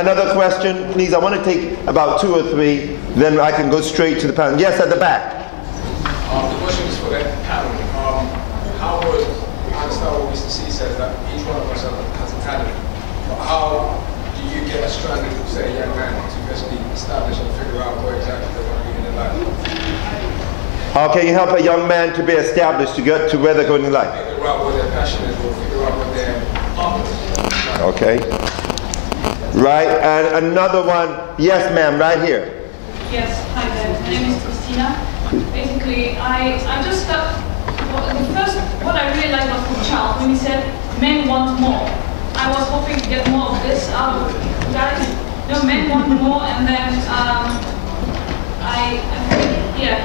Another question, please. I want to take about 2 or 3, then I can go straight to the panel. Yes, at the back. The question is for that panel. How would, I understand what Mr. C says, that each one of us has a talent, but how do you get a strand of, say, a young man to basically establish and figure out what exactly they want to be in their life? How can you help a young man to be established to get to where they're going in life? Figure out what their passion is, or figure out what their purpose is. Okay. Right, and another one. Yes, ma'am, right here. Yes, hi there. My name is Christina. Basically, I just thought, what I really liked was from Charles when he said men want more. I was hoping to get more of this out of guys. You know, men want more, and then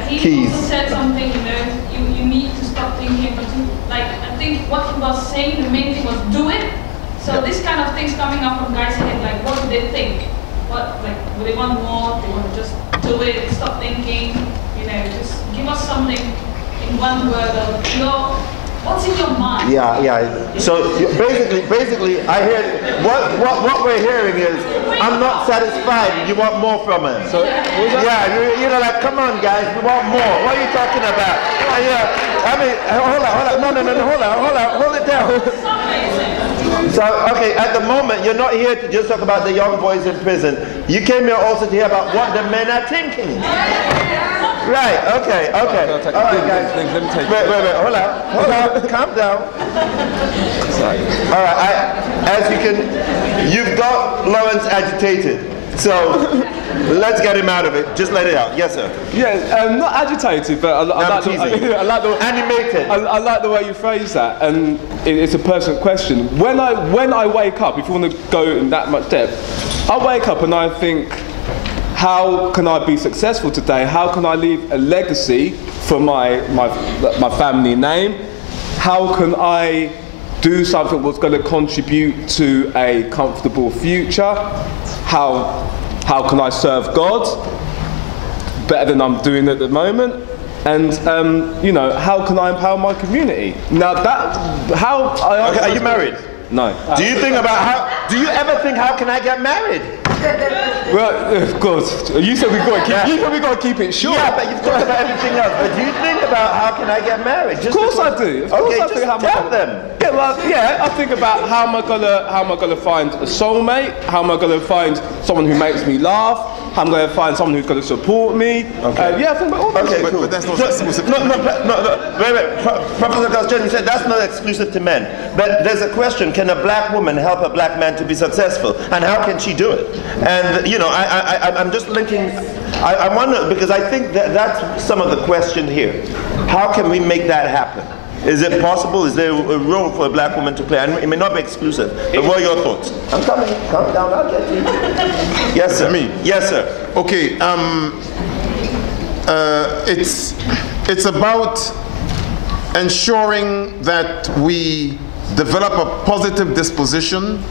he also said something. You know, you need to stop thinking. I think what he was saying, the main thing was do it. So this kind of things coming up from guys' head, like what do they think? What, like, do they want more? They want to just do it, stop thinking, you know, just give us something in one word of what's in your mind? Yeah. So basically, I hear what we're hearing is, I'm not satisfied. You want more from us. So you know, like, come on, guys, we want more. What are you talking about? I mean, hold it down. So, okay, at the moment, you're not here to just talk about the young boys in prison. You came here also to hear about what the men are thinking. Right, okay. All right, guys. Wait, hold on, calm down. All right, as you can, you've got Lawrence agitated. So, let's get him out of it. Just let it out. Yes, sir. Yeah, not agitated, but I like the animated. I like the way you phrase that, and it's a personal question. When I wake up, if you want to go in that much depth, I wake up and I think, how can I be successful today? How can I leave a legacy for my family name? How can I do something that's going to contribute to a comfortable future? How can I serve God better than I'm doing at the moment? And you know, how can I empower my community? Now are you married? No. Do you ever think, how can I get married? Well, of course. You said we got to keep it short. Yeah, but you've talked about everything else. But do you think about how can I get married? Of course I do. Of course I think, tell them. Yeah, well, yeah. I think about how am I gonna find a soulmate? How am I gonna find someone who makes me laugh? How am I going to find someone who's going to support me? Okay. Yeah, I think about all those things. Cool. But that's not exclusive. No. Wait. Professor Galston said that's not exclusive to men. But there's a question: can a black woman help a black man to be successful, and how can she do it? And you know, I'm just linking. I wonder, because I think that's some of the question here. How can we make that happen? Is it possible? Is there a role for a black woman to play? And it may not be exclusive, but what are your thoughts? I'm coming. Calm down. I'll get you. Yes, sir. Me? Yes, sir. Okay. It's about ensuring that we develop a positive disposition.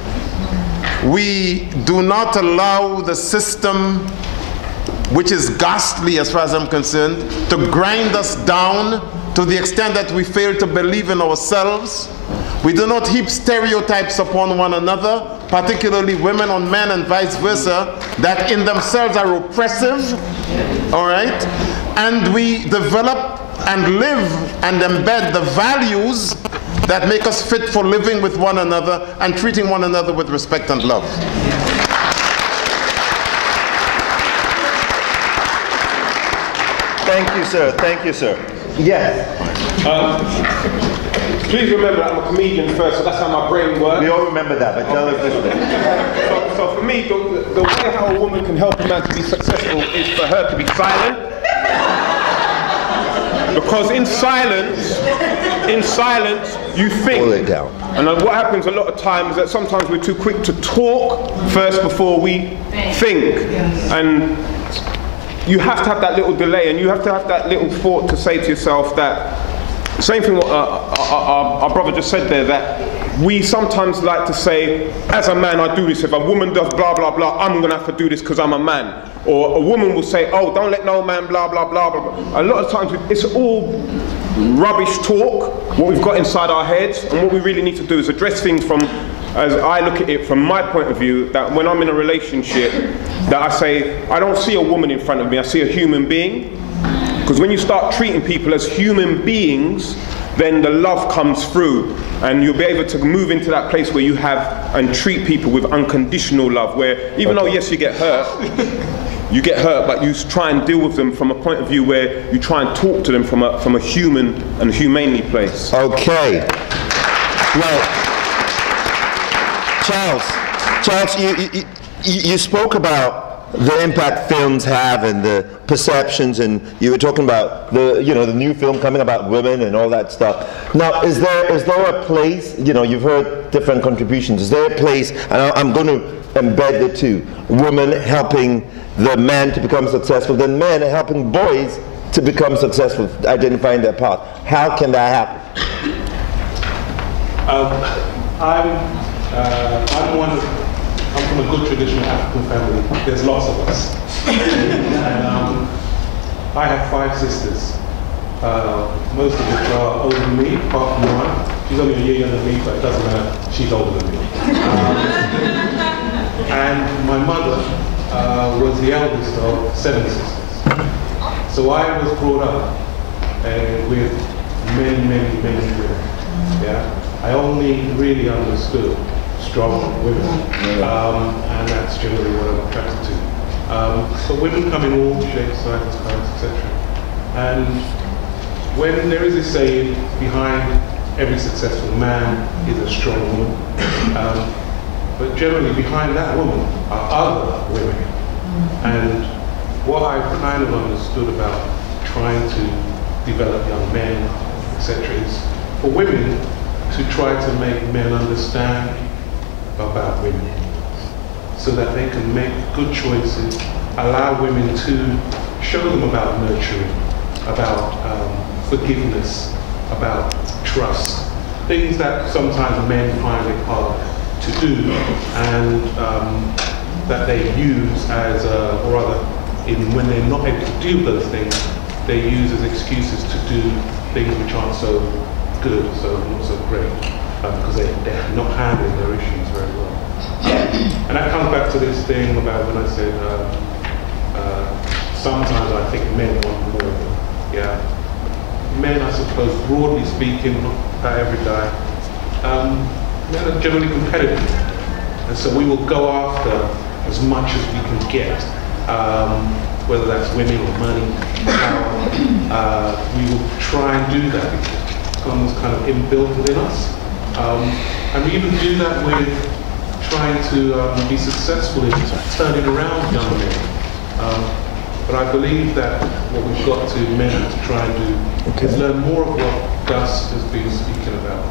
We do not allow the system, which is ghastly as far as I'm concerned, to grind us down to the extent that we fail to believe in ourselves. We do not heap stereotypes upon one another, particularly women on men and vice versa, that in themselves are oppressive, all right? And we develop and live and embed the values that make us fit for living with one another and treating one another with respect and love. Thank you, sir. Thank you, sir. Yes. Please remember that I'm a comedian first, so that's how my brain works. We all remember that, but tell us this thing. So for me, the way how a woman can help a man to be successful is for her to be silent. Because in silence, you think. Pull it down. And what happens a lot of times is that sometimes we're too quick to talk first before we think. And you have to have that little delay, and you have to have that little thought to say to yourself that, same thing what our brother just said there, that we sometimes like to say, as a man I do this, if a woman does blah blah blah, I'm going to have to do this because I'm a man. Or a woman will say, oh, don't let no man blah blah blah blah blah. A lot of times it's all rubbish talk, what we've got inside our heads, and what we really need to do is address things from, as I look at it from my point of view, that when I'm in a relationship, that I say, I don't see a woman in front of me, I see a human being. Because when you start treating people as human beings, then the love comes through, and you'll be able to move into that place where you have and treat people with unconditional love, where even though yes, you get hurt, but you try and deal with them from a point of view where you try and talk to them from a human and humanely place. Okay. Well, Charles, you spoke about the impact films have and the perceptions, and you were talking about the new film coming about women and all that stuff. Now, is there a place, you've heard different contributions, is there a place, and I'm going to embed the two, women helping the man to become successful, then men helping boys to become successful, identifying their path. How can that happen? I'm from a good traditional African family. There's lots of us. And I have 5 sisters. Most of which are older than me, apart from one. She's only a year younger than me, but it doesn't matter. She's older than me. And my mother was the eldest of 7 sisters. So I was brought up with many women. Yeah? I only really understood strong women, and that's generally what I'm attracted to. So women come in all shapes, sizes, colors, etc. And when there is a saying, behind every successful man is a strong woman, but generally behind that woman are other women. And what I kind of understood about trying to develop young men, etc., is for women to try to make men understand about women, so that they can make good choices, allow women to show them about nurturing, about forgiveness, about trust, things that sometimes men find it hard to do, and that they use as, or rather, when they're not able to do those things, they use as excuses to do things which aren't so good, so not so great. Because they're not handling their issues very well. And that comes back to this thing about when I said, sometimes I think men want more. Yeah. Men, I suppose, broadly speaking, not every guy, men are generally competitive. And so we will go after as much as we can get, whether that's women or money, power. We will try and do that. It's almost kind of inbuilt within us. And we even do that with trying to be successful in turning around young men. But I believe that what we've got to men to try and do is learn more of what Gus has been speaking about.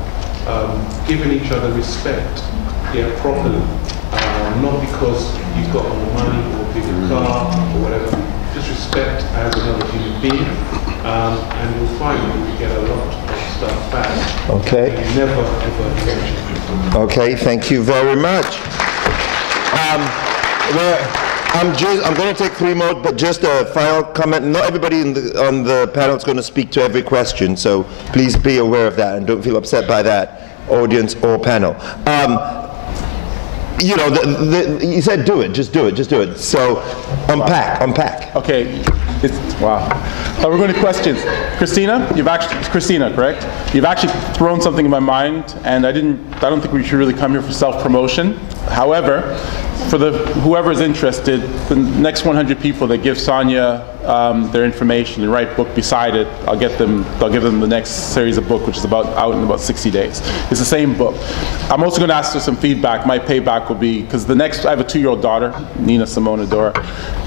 Giving each other respect, properly. Not because you've got more money or a bigger car or whatever. Just respect as another human being. And you'll find that you get a lot of stuff back. Okay. You never ever mention. Okay, thank you very much. I'm going to take 3 more, but just a final comment. Not everybody on the panel is going to speak to every question, so please be aware of that and don't feel upset by that, audience or panel. You said do it, just do it. So unpack. Okay, wow. We're going to questions. Christina, Christina, correct? You've actually thrown something in my mind, and I don't think we should really come here for self-promotion. However, for whoever is interested, the next 100 people that give Sonia their information and write book beside it, I'll give them the next series of book, which is out in about 60 days. It's the same book. I'm also going to ask for some feedback. My payback will be, because I have a 2-year-old daughter, Nina Simone Adora,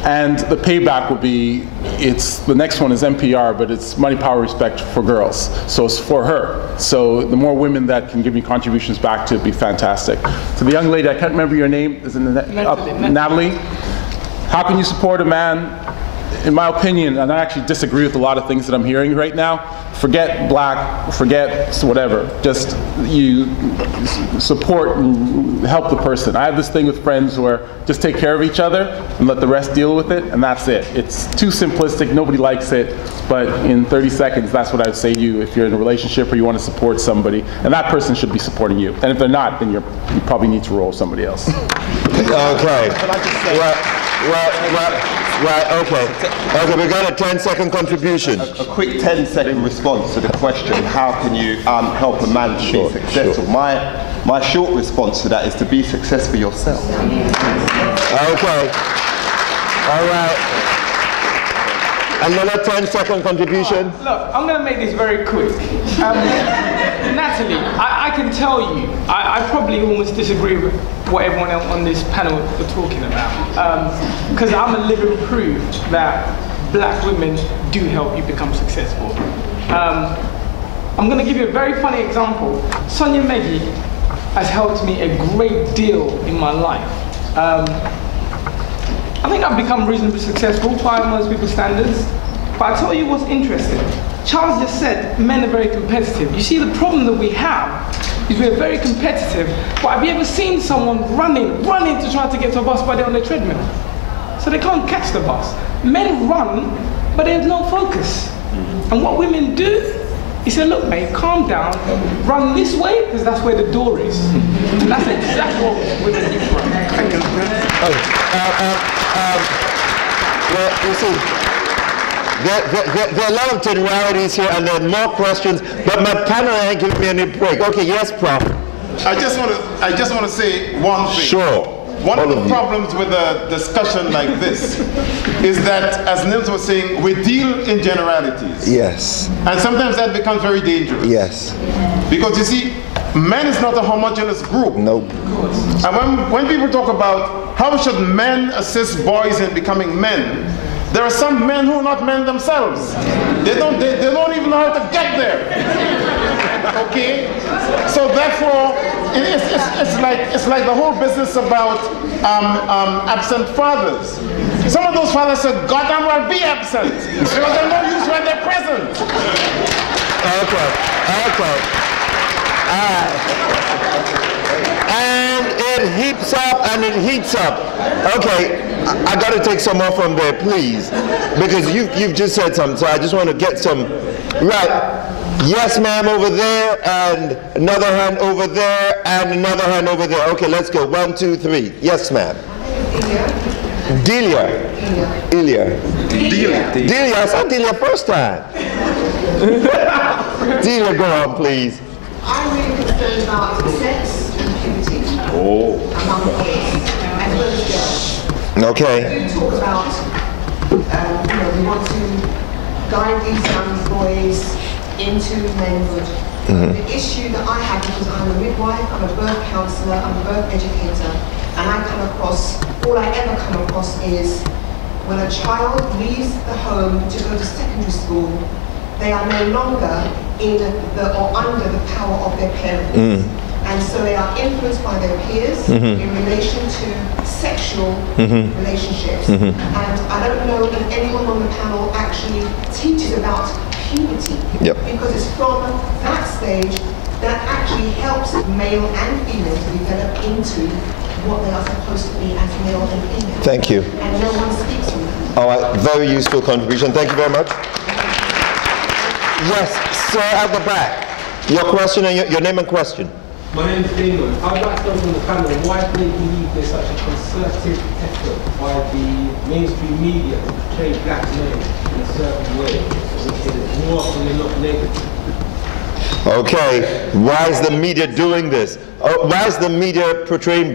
and the payback will be, the next one is NPR, but it's Money, Power, Respect for girls. So it's for her. So the more women that can give me contributions back to it, would be fantastic. So the young lady, I can't remember your name, is in the Natalie. How can you support a man in my opinion, and I actually disagree with a lot of things that I'm hearing right now, forget black, forget whatever. Just you support and help the person. I have this thing with friends where just take care of each other and let the rest deal with it, and that's it. It's too simplistic, nobody likes it, but in 30 seconds, that's what I'd say to you if you're in a relationship or you want to support somebody, and that person should be supporting you. And if they're not, then you probably need to roll somebody else. Okay. Okay, we got a 10-second contribution. A quick 10-second response to the question, how can you help a man to be successful? My short response to that is to be successful yourself. Okay. All right. Another 10-second contribution. Look, I'm going to make this very quick. Natalie, I can tell you, I probably almost disagree with what everyone else on this panel were talking about. Because I'm a living proof that black women do help you become successful. I'm going to give you a very funny example. Sonia Meggie has helped me a great deal in my life. I think I've become reasonably successful by most people's standards. But I'll tell you what's interesting. Charles just said men are very competitive. You see, the problem that we have is we're very competitive. But have you ever seen someone running to try to get to a bus but they're on their treadmill? So they can't catch the bus. Men run, but they have no focus. And what women do is say, look mate, calm down, run this way, because that's where the door is. And that's exactly what women do for us. Thank you. Well, you see, there are a lot of generalities here, and there are more questions, but my panel ain't giving me any break. Okay, yes, Prof. I just want to say one thing. Sure. One of the problems with a discussion like this is that, as Nils was saying, we deal in generalities. Yes. And sometimes that becomes very dangerous. Yes. Because you see, men is not a homogeneous group. Nope. And when people talk about how should men assist boys in becoming men, there are some men who are not men themselves. They don't even know how to get there. Okay? So therefore, it's like the whole business about absent fathers. Some of those fathers said, goddamn well be absent, because they're no use when they're present. Okay. And it heaps up and it heats up. Okay, I got to take some more from there, please, because you've just said something, so I just want to get some. Right. Yes, ma'am, over there, and another hand over there, and another hand over there. Okay, let's go. 1, 2, 3. Yes, ma'am. Delia. I saw Delia first time. Delia, go on, please. I'm really concerned about sex and puberty among boys as well as girls. Okay. We talk about, we want to guide these young boys into manhood. The issue that I have, because I'm a midwife, I'm a birth counsellor, I'm a birth educator, and I come across, all I ever come across is when a child leaves the home to go to secondary school, they are no longer in the or under the power of their parents. And so they are influenced by their peers in relation to sexual relationships. And I don't know if anyone on the panel actually teaches about puberty, because it's from that stage that actually helps male and female to develop into what they are supposed to be as male and female. Thank you. And no one speaks on that. All right, very useful contribution. Thank you very much. Yes, sir, at the back. Your question and your name and question. My name is Damon. I'd like to know from the panel, why do they believe there's such a concerted effort by the mainstream media to portray black men in a certain way, which is more often than not negative? Okay, why is the media doing this? Why is the media portraying black